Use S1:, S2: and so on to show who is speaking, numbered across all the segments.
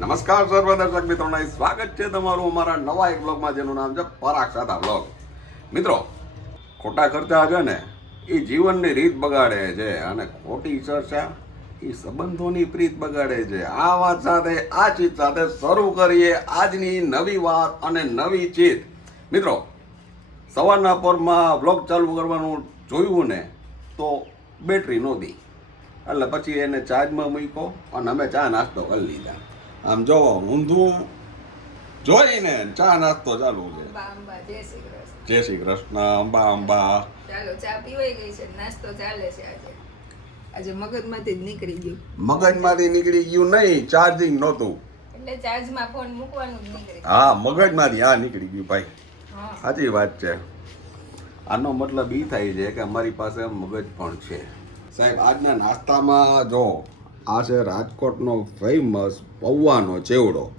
S1: નમસ્કાર સર્વ દર્શક મિત્રોને, સ્વાગત છે તમારું અમારા નવા એક બ્લોગમાં જેનું નામ છે પરાગ સાદા બ્લોગ મિત્રો, ખોટા ખર્ચા છે ને, એ જીવનની રીત બગાડે છે અને ખોટી ચર્ચા એ સંબંધોની પ્રીત બગાડે છે. આ વાત સાથે, આ ચીજ સાથે શરૂ કરીએ આજની નવી વાત અને નવી ચીજ. મિત્રો, સવારના પરમાં બ્લોગ ચાલુ કરવાનું જોયું ને, તો બેટરી નહોતી એટલે પછી એને ચાર્જમાં મૂક્યો અને અમે ચા નાસ્તો કરી લીધા. આમ જો ઊંધું જોઈને ચા નાસ્તો ચાલુ છે.
S2: જય શ્રી કૃષ્ણ.
S1: અંબા અંબા.
S2: ચાલો ચા પીવાઈ ગઈ છે નાસ્તો ચાલે છે આજે. આજે મગજમાંથી જ નીકળી ગયું.
S1: મગજમાંથી નીકળી ગયું નહીં ચાર્જિંગ નહોતું.
S2: એટલે ચાર્જમાં ફોન મૂકવાનું નીકળી
S1: હા મગજમાંથી હા નીકળી ગયું ભાઈ. સાચી વાત છે. આનો મતલબ એ થાય છે કે અમારી પાસે મગજ પણ છે. સાહેબ આજના નાસ્તામાં જો આ છે રાજકોટનો ફેમસ પૌવાનો ચેવડો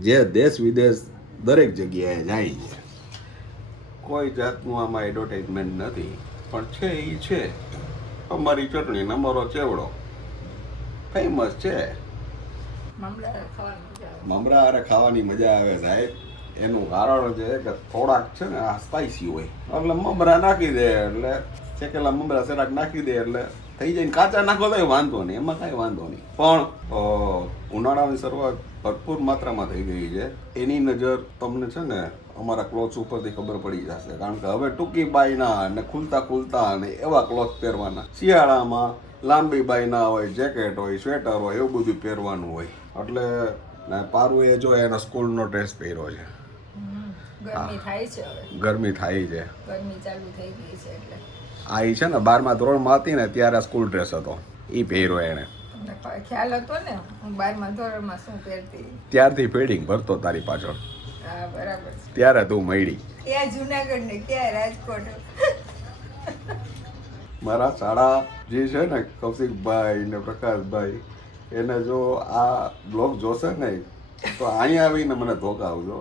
S1: જે દેશ વિદેશ દરેક જગ્યાએ જાય છે. કોઈ જાતનું આમાં એડવર્ટાઇઝમેન્ટ નથી પણ છે એ છે. અમારી ચટણી અમારો ચેવડો. ફેમસ છે.
S2: મમરા
S1: હારે ખાવાની મજા આવે. સાહેબ. એનું કારણ છે કે થોડાક છે ને આ સ્પાઇસી હોય. એટલે મમરા નાખી દે એટલે શેકેલા મમરા સેરાક નાખી દે એટલે થઈ જાય ને કાચા નાખો તો વાંધો નહીં એમાં કાંઈ વાંધો નહીં. પણ ઉનાળાની શરૂઆત ભરપૂર માત્રામાં થઈ ગઈ છે. એની નજર તમને છે ને અમારા ક્લોથ ઉપરથી ખબર પડી જશે. કારણ કે હવે ટૂંકી બાયના અને ખુલતા ખુલતા અને એવા ક્લોથ પહેરવાના. શિયાળામાં લાંબી બાયના હોય જેકેટ હોય સ્વેટર હોય એવું બધું પહેરવાનું હોય. એટલે પારું એ જો એનો સ્કૂલનો ડ્રેસ પહેર્યો છે.
S2: ગરમી થાય છે
S1: ગરમી થાય છે.
S2: ગરમી ચાલુ થઈ ગઈ છે એટલે.
S1: આ એ છે ને બારમા ધોરણમાં હતી ને ત્યારે સ્કૂલ ડ્રેસ હતો. એ પહેર્યો એણે.
S2: ખ્યાલ હતો ને હું બારમા ધોરણમાં શું પહેરતી.
S1: ત્યારથી ફિલ્ડિંગ ભરતો તારી પાછળ.
S2: બરાબર
S1: ત્યારે તું મળી
S2: ક્યાં જુનાગઢ ને ક્યાં રાજકોટ.
S1: મારા શાળા જે છે ને કૌશિકભાઈ ને પ્રકાશભાઈ એને જો આ બ્લોગ જોશે ને તો અહીંયા આવીને મને ધોકાવજો.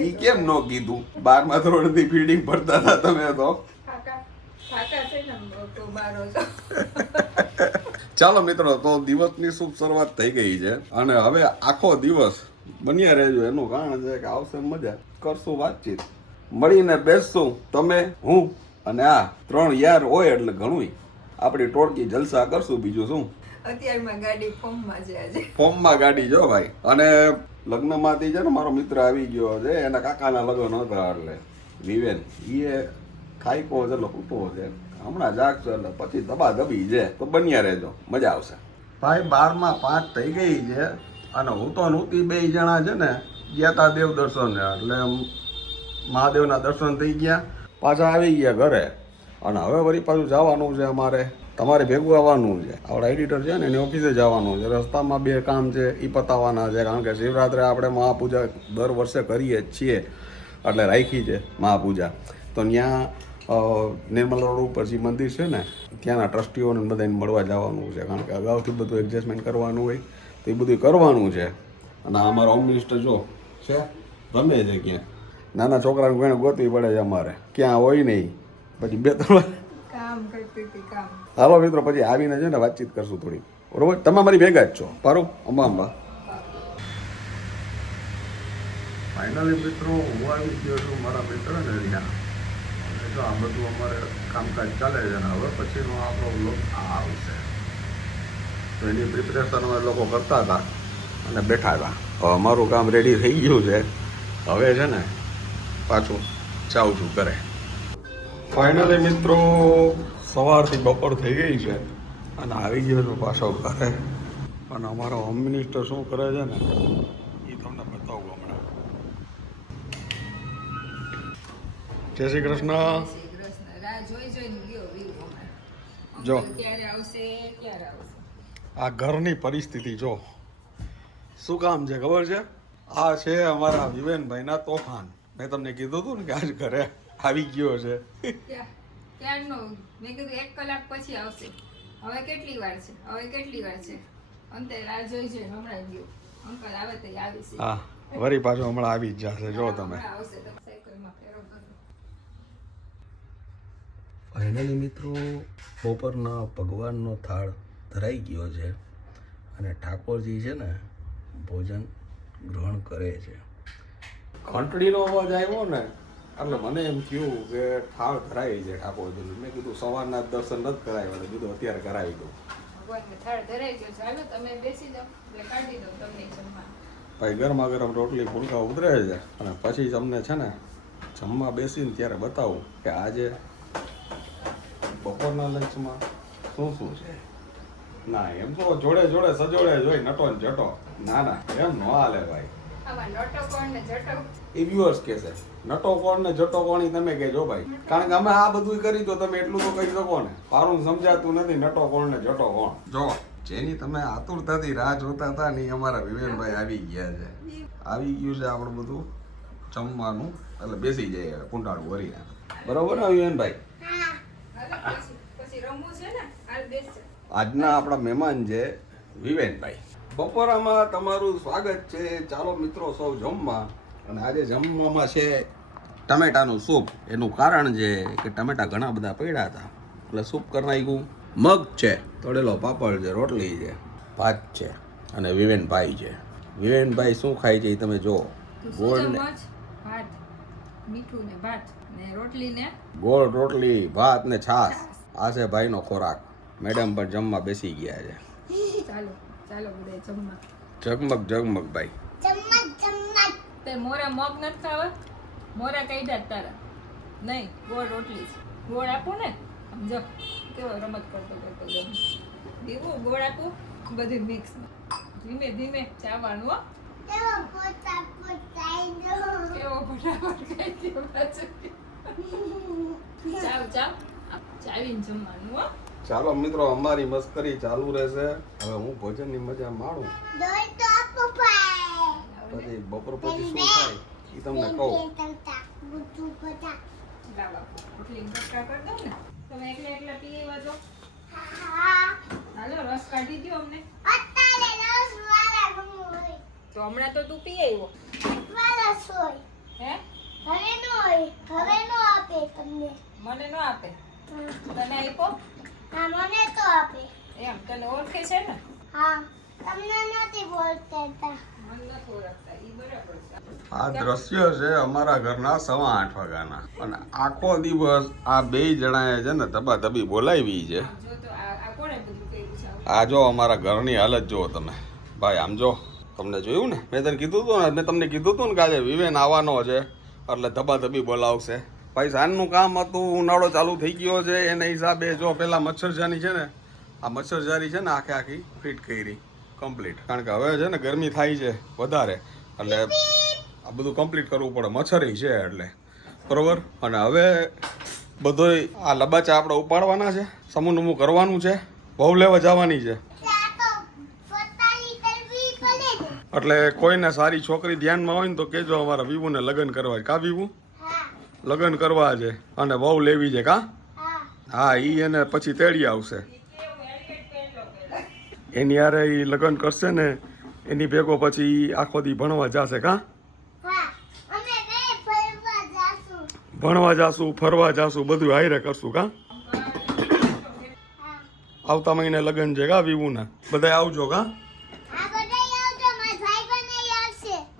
S1: એ કેમ ન કીધું? બારમા ધોરણથી ફિલ્ડિંગ ભરતા હતા તમે તો. ચાલો મિત્રો તો દિવસની શુભ શરૂઆત થઈ ગઈ છે. અને હવે આખો દિવસ બન્યા રહેજો. એનું કારણ છે કે આવશે મજા. કરશું વાતચીત. મળીને બેસશું તમે હું અને આ ત્રણ યાર હોય એટલે ઘણું આપણી ટોળકી જલસા કરશું બીજું શું?
S2: અત્યારમાં ગાડી ફોર્મમાં છે આજે.
S1: ફોર્મમાં ગાડી જો ભાઈ. અને લગ્નમાંથી છે ને મારો મિત્ર આવી ગયો છે. એના કાકાના લગ્ન હતા એટલે. વિવેન એ ખાઈકો છે એટલે ખૂટવો છે. હમણાં જાગશો એટલે પછી દબા દબી છે, તો બન્યા રહેજો. મજા આવશે. ભાઈ, બારમાં પાંચ થઈ ગઈ છે, અને હું તો નહોતી બે જણા છે ને, ગયા તા દેવ દર્શન, એટલે મહાદેવના દર્શન થઈ ગયા. પાછા આવી ગયા ઘરે. અને હવે વળી પાછું જવાનું છે અમારે. તમારે ભેગું આવવાનું છે. આપણા એડિટર છે ને, એની ઓફિસે જવાનું છે. રસ્તામાં બે કામ છે એ પતાવવાના છે. કારણ કે શિવરાત્રે આપણે મહાપૂજા દર વર્ષે કરીએ જ છીએ. એટલે રાખી છે મહાપૂજા. તો ત્યાં નિર્મલ રોડ ઉપર જે મંદિર છે ને ત્યાંના ટ્રસ્ટીઓને બધાને મળવા જવાનું છે. કારણ કે અગાઉથી બધું એડજસ્ટમેન્ટ કરવાનું હોય તો એ બધું કરવાનું છે. અને આ અમારો હોમ મિનિસ્ટર જો છે રમે છે ક્યાં નાના છોકરાને કોઈને ગોતવી પડે છે અમારે. ક્યાં હોય નહીં. પછી બે ત્રણ વાર.
S2: કામ કરતી હતી કામ.
S1: હાલો મિત્રો પછી આવીને છે ને વાતચીત કરશું થોડી. બરોબર? તમે મારી ભેગા જ છો. પારું અંબા અંબા. ફાઇનલી મિત્રો હું આવી ગયો છું મારા મિત્ર ને ત્યાં જો આ બધું અમારે કામકાજ ચાલે છે ને હવે પછીનો આપણો બ્લોગ આ આવશે. તો એની પ્રિપરેશન અમે લોકો કરતા હતા અને બેઠા હતા. હવે અમારું કામ રેડી થઈ ગયું છે. હવે છે ને પાછું જાઉં છું ઘરે. ફાઇનલી મિત્રો, સવારથી બપોર થઈ ગઈ છે અને આવી ગયો છું પાછો ઘરે. અને અમારો હોમ મિનિસ્ટર શું કરે છે ને, એ તમને બતાવું હમણાં. જય શ્રી કૃષ્ણ. જો. આ ઘરની પરિસ્થિતિ જો. શું કામ છે ખબર છે? આ છે અમારા વિવેનભાઈના તોફાન. મેં તમને કીધું હતું ને કે આજ ઘરે આવી ગયો છે.
S2: મેં કીધું એક કલાક પછી આવશે. હવે કેટલી વાર છે? હવે કેટલી વાર છે? અંતે રાહ જોઈ જોઈને હમણાં ગયો. અંકલ આવે તો આવી છે.
S1: હા વરી પાછો હમણાં આવી જ જશે. જો તમે.
S2: આવશે તો સાયકલમાં ફેરવતો હતો.
S1: ફાઇનલી મિત્રો બપોરના ભગવાનનો થાળ ધરાઈ ગયો છે અને ઠાકોરજી છે ને ભોજન ગ્રહણ કરે છે. ઘંટડીનો અવાજ આવ્યો ને એટલે મને એમ થયું કે ઠાળ ધરાવી છે ઠાકોરજીનું. મેં કીધું સવારના દર્શન નથી કરાવ્યા એટલે કીધું અત્યારે કરાવી દઉં.
S2: ભગવાનને થાળ ધરાઈ ગયો ચાલો તમે બેસી જાઓ એટલે કાઢી દઉં તમને જમવા.
S1: ભાઈ ગરમા ગરમ રોટલી ફૂલકા ઉતરે છે. અને પછી તમને છે ને જમવા બેસીને ત્યારે બતાવું કે આજે બપોરના લંચમાં? શું શું છે? ના એમ તો જોડે જોડે સજોડે જોઈ નટો ને જટો. ના ના એમ ન હાલે ભાઈ. એ વ્યુઅર્સ કે છે. નટો કોણ ને જટો કોણ તમે કહેજો ભાઈ. કારણ કે અમે આ બધું કરી તો તમે એટલું તો કહી શકો ને. પારું સમજાતું નથી નટો કોણ ને જટો કોણ. જો જેની તમે આતુરતાથી રાહ જોતા હતા ને અમારા વિવેનભાઈ આવી ગયા છે. આવી ગયું છે આપણું બધું જમવાનું. એટલે બેસી જાય કુંડાળું ભરીને બરોબર ને વિવેનભાઈ
S2: હાલો પછી પછી રમવું છે ને હાલ બેસજો
S1: આજના આપણા મહેમાન છે વિવેનભાઈ. બપોરામાં તમારું સ્વાગત છે. ચાલો મિત્રો સૌ જમવા. અને આજે જમવામાં છે ટમેટાનું સૂપ. એનું કારણ છે કે ટમેટા ઘણા બધા પડ્યા હતા. એટલે સૂપ કરી નાખ્યું. મગ છે તળેલો પાપડ છે રોટલી છે ભાત છે અને વિવેનભાઈ છે. વિવેનભાઈ શું ખાય છે એ તમે
S2: તું
S1: ગોળ ને
S2: મીઠું ને ભાત ને રોટલી ને?
S1: ગોળ રોટલી ભાત ને છાશ. આ છે ભાઈનો ખોરાક. મેડમ પણ જમવા બેસી ગયા છે.
S2: ચાલો ચાલો બધા જમવા.
S1: ઝગમગ ઝગમગ ભાઈ.
S2: તે મોરા મગ નથી ખાવા? મોરા કાઢ્યા જ તારા. નહીં ગોળ રોટલી છે. ગોળ આપું ને. સમજો કેવો રમત કરતો કરતો ગયો દીવું ગોળ આપું. બધું મિક્સ ધીમે ધીમે ચાવાનું હો. કેવો ફટાફટ ખાઈ ગયો દો ચાવ ચાવ. ચાવીને જમવાનું હો.
S1: ચાલો મિત્રો અમારી મસ્કરી ચાલુ રહેશે. હવે હું ભોજનની મજા માણું. પછી બપોર પછી શું થાય એ તમને કહું.
S2: લાવ આપો રોટલી કટકા કરી દઉં ને? તમે એકલા એકલા પી આવ્યા હાલો રસ કાઢી દો અમને. તો હમણાં તો તું પી આવ્યો. હે? મને ન આપે. તને આપ્યો? એમ તને ઓળખે છે ને?
S3: તમને નથી બોલતા.
S2: મન
S1: આ દ્રશ્ય છે અમારા ઘરના સવા આઠ વાગ્યાના. અને આખો દિવસ આ બે જણાએ છે ને તબા તબી બોલાવી છે?
S2: આ
S1: જો અમારા ઘરની હાલત જુઓ તમે. ભાઈ આમ જો તમને જોયું ને? મેં તને કીધું હતું ને મેં તમને કીધું હતું ને કાલે વિવેન આવવાનો છે એટલે ધબા ધબી બોલાવશે. ભાઈ, સાંજનું કામ હતું, ઉનાળો ચાલુ થઈ ગયો છે, એના હિસાબે જો પેલા મચ્છરજાની છે ને, આ મચ્છરજારી છે ને આખે આખી ફિટ કરી કમ્પ્લીટ કારણ કે હવે છે ને ગરમી થાય છે વધારે, એટલે આ બધું કમ્પ્લીટ કરવું પડે. મચ્છરી છે એટલે. બરોબર? અને હવે બધોય આ લબાચા આપણે ઉપાડવાના છે સમૂહ નમું કરવાનું છે, વહુ લેવા જવાની છે. એટલે કોઈને સારી છોકરી ધ્યાનમાં હોય ને તો કેજો અમારા વિવુને લગ્ન કરવા. કા વિવુ? લગ્ન કરવા છે. અને વહુ લેવી છે કા?
S3: હા.
S1: હા ઈ એને પછી તેડી આવશે. એની હારે એ લગ્ન કરશે ને એની ભેગો પછી આખો દી ભણવા જશે કા? ભણવા જાશું ફરવા જાશું બધું હાયરે કરશું કા? આવતા મહિને લગ્ન છે કા વિવુના? બધા આવજો કા?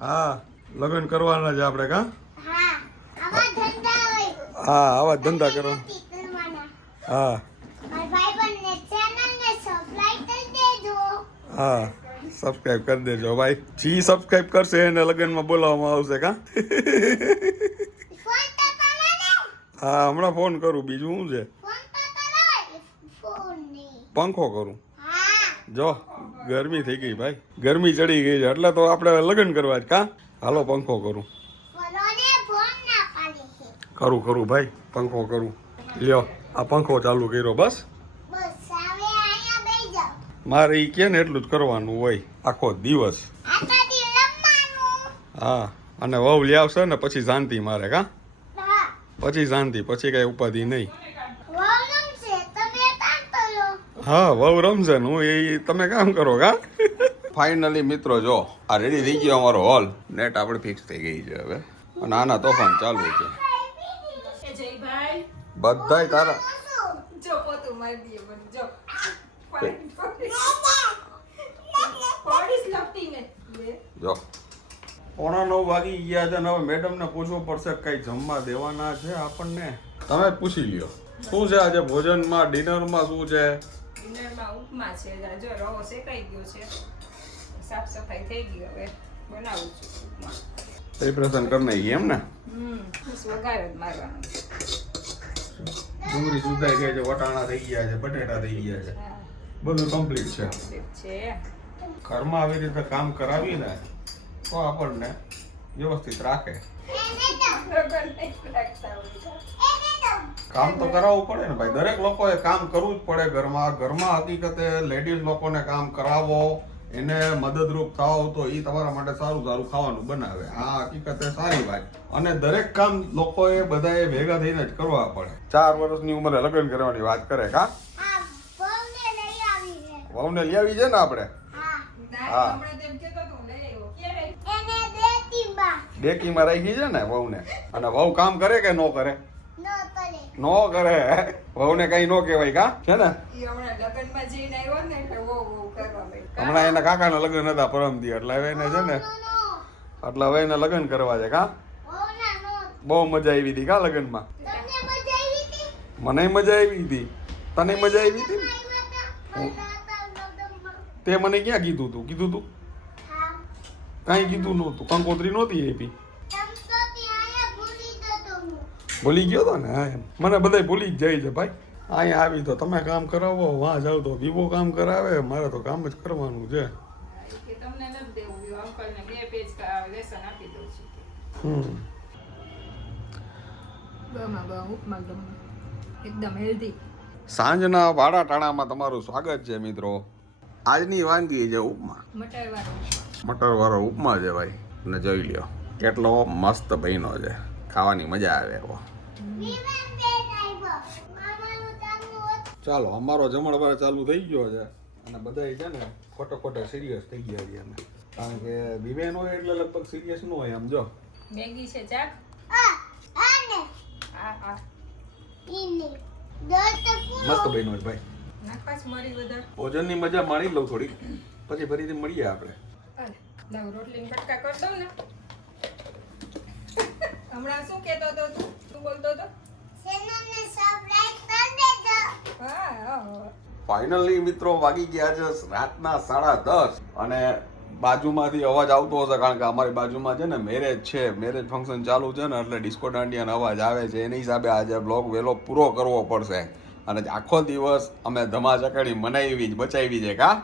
S1: હા લગ્ન કરવાના છે આપણે કા?
S3: હા આવા ધંધા કરો.
S1: હા. હા
S3: સબસ્ક્રાઈબ કરી દેજો
S1: ભાઈ. જી સબસ્ક્રાઈબ કરશે એને લગ્નમાં બોલાવવામાં આવશે કા? હા હમણાં ફોન કરું બીજું શું છે? પંખો કરું. જો ગરમી થઈ ગઈ ભાઈ. ગરમી ચડી ગઈ છે એટલે તો આપણે લગ્ન કરવા જ કા? હાલો પંખો કરું
S3: ફોનો ને ફોન ના પાડે છે
S1: કરું કરું ભાઈ. પંખો કરું. લ્યો આ પંખો ચાલુ કર્યો બસ.
S3: બસ હવે અહીંયા બેસી જાઓ.
S1: મારે એ કે ને એટલું જ કરવાનું હોય. આખો દિવસ. હા અને વહુ લે આવશે ને પછી શાંતિ મારે કા?
S3: હા.
S1: પછી શાંતિ પછી કઈ ઉપાધિ નહીં. હા વહુ રમશે ને હું એ તમે કામ કરો કા? ફાઇનલી મિત્રો જો આ રેડી થઈ ગયો અમારો હોલ નેટ આપણે ફિક્સ થઈ ગઈ છે હવે. અને આના તોફાન ચાલુ છે.
S2: જયભાઈ.
S1: બધાય તારા.
S2: જો પોતું મારી દે મને જો.
S1: પોણા નવ વાગી ગયા છે ને હવે મેડમને પૂછવું પડશે કઈ જમવા દેવાના છે આપણને? તમે પૂછી લ્યો. શું છે આજે ભોજનમાં ડિનરમાં શું છે?
S2: ડિનરમાં ઉપમા છે જો રવો શેકાઈ ગયો છે. સાફ સફાઈ થઈ ગઈ હવે. બનાવું છું ઉપમા.
S1: પ્રિપરેશન કરી નાખી એમ ને? ડુંગળી સુધાઈ ગઈ છે વટાણા થઈ ગયા છે બટેટા થઈ ગયા છે. બધું કમ્પ્લીટ છે. ઘરમાં આવી રીતે કામ કરાવી ને તો આપણને વ્યવસ્થિત રાખે. કામ તો કરાવવું પડે ને ભાઈ. દરેક લોકોએ કામ કરવું જ પડે ઘરમાં. ઘરમાં હકીકતે લેડીઝ લોકોને કામ કરાવો. એને મદદરૂપ થાવ તો એ તમારા માટે સારું સારું ખાવાનું બનાવે. આ હકીકતે સારી વાત. અને દરેક કામ લોકોએ બધાએ ભેગા થઈને જ કરવા પડે. ચાર વર્ષની ઉંમરે લગ્ન કરવાની વાત કરે કા?
S3: આવી
S1: વહુને લઈ આવી છે ને આપણે?
S3: હા.
S2: ના
S1: હા.
S2: હમણાં તેમ કહેતો હતો લઈ આવ્યો. ક્યારે
S3: એને દેતી બા.
S1: ડેકીમાં રાખી છે ને વહુને? અને વહુ કામ કરે કે ન કરે?
S3: નો કરે.
S1: વહુને કઈ ન કહેવાય કા? છે ને?
S2: હમણાં લગનમાં જઈને આવ્યો ને એટલે વો વો કરવા માંડ્યો.
S1: હમણાં એના કાકાના લગ્ન હતા પરમદી એટલે હવે એને છે ને એટલે હવે એને લગ્ન કરવા છે કા? બહુ મજા આવી હતી કા લગ્નમાં?
S3: તમને મજા આવી હતી?
S1: મને મજા આવી હતી. તને મજા આવી હતી? તે મને ક્યાં કીધું તું? કીધું તું? કાંઈ કીધું નહોતું. કંકોત્રી નહોતી આપી
S3: તમ તો ત્યાં ભૂલી જતો હું
S1: ભૂલી ગયો તો ને? હા એમ મને બધાય ભૂલી જ જાય છે ભાઈ. અહીંયા આવી તો તમે કામ કરાવો વાં જાવ તો વિવો કામ કરાવે મારે તો કામ જ કરવાનું છે.
S2: એકદમ હેલ્ધી
S1: સાંજના વાડા ટાણામાં તમારું સ્વાગત છે મિત્રો. આજની વાનગી છે ઉપમા.
S2: મટર વાળો
S1: ઉપમા છે ભાઈ. ને જોઈ લ્યો કેટલો મસ્ત બન્યો છે. ખાવાની મજા આવે એવો. ચાલો અમારો જમણવાર ચાલુ થઈ ગયો છે. અને બધાય છે ને ખોટો ખોટો સિરિયસ થઈ ગયા છે અમે કારણ કે વિવેન હોય એટલે લગભગ સિરિયસ ન હોય આમ જો.
S2: મેગી છે ચાક?
S1: મસ્ત
S3: પૂરો
S1: ભાઈ. ભોજનની મજા માણી લઉં થોડી પછી ફરીથી મળીએ આપણે.
S2: રોટલી લાવ કરી દઉં ને. હમણાં શું કહેતો હતો તું? શું બોલતો હતો?
S3: ચેનલને સબસ્ક્રાઇબ કરી દેજો.
S2: હા
S1: ફાઇનલી મિત્રો વાગી ગયા છે રાતના સાડા દસ અને બાજુમાંથી અવાજ આવતો હશે કારણ કે અમારી બાજુમાં છે ને મેરેજ છે. મેરેજ ફંક્શન ચાલુ છે ને એટલે ડિસ્કો દાંડિયાનો અવાજ આવે છે. એની હિસાબે આજે બ્લોગ વહેલો પૂરો કરવો પડશે. અને આખો દિવસ અમે ધમાચકડી મનાવી જ બચાવી છે કા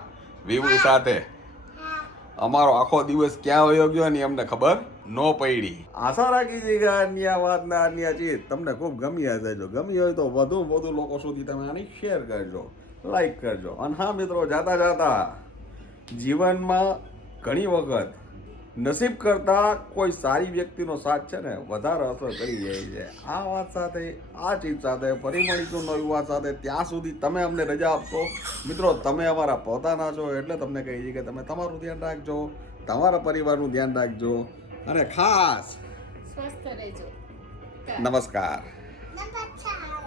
S1: વિવુ સાથે. અમારો આખો દિવસ ક્યાં વયો ગયો ને અમને ખબર? ન પડી આશા રાખી છે કે આજની આ વાત ને અન્ય આ ચીજ તમને ખૂબ ગમી હશે જો ગમી હોય તો વધુ વધુ લોકો સુધી તમે આની શેર કરજો. લાઈક કરજો. અને હા, મિત્રો, જાતા જાતા જીવનમાં ઘણી વખત નસીબ કરતાં કોઈ સારી વ્યક્તિનો સાથ છે ને, વધારે અસર કરી જાય છે. આ વાત સાથે, આ ચીજ સાથે ફરી મળીશું નવી વાત સાથે ત્યાં સુધી તમે અમને રજા આપશો. મિત્રો, તમે અમારા પોતાના છો એટલે તમને કહીએ કે તમે તમારું ધ્યાન રાખજો. તમારા પરિવારનું ધ્યાન રાખજો. અને ખાસ.
S2: સ્વસ્થ રહેજો.
S1: નમસ્કાર.
S3: નમસ્કાર.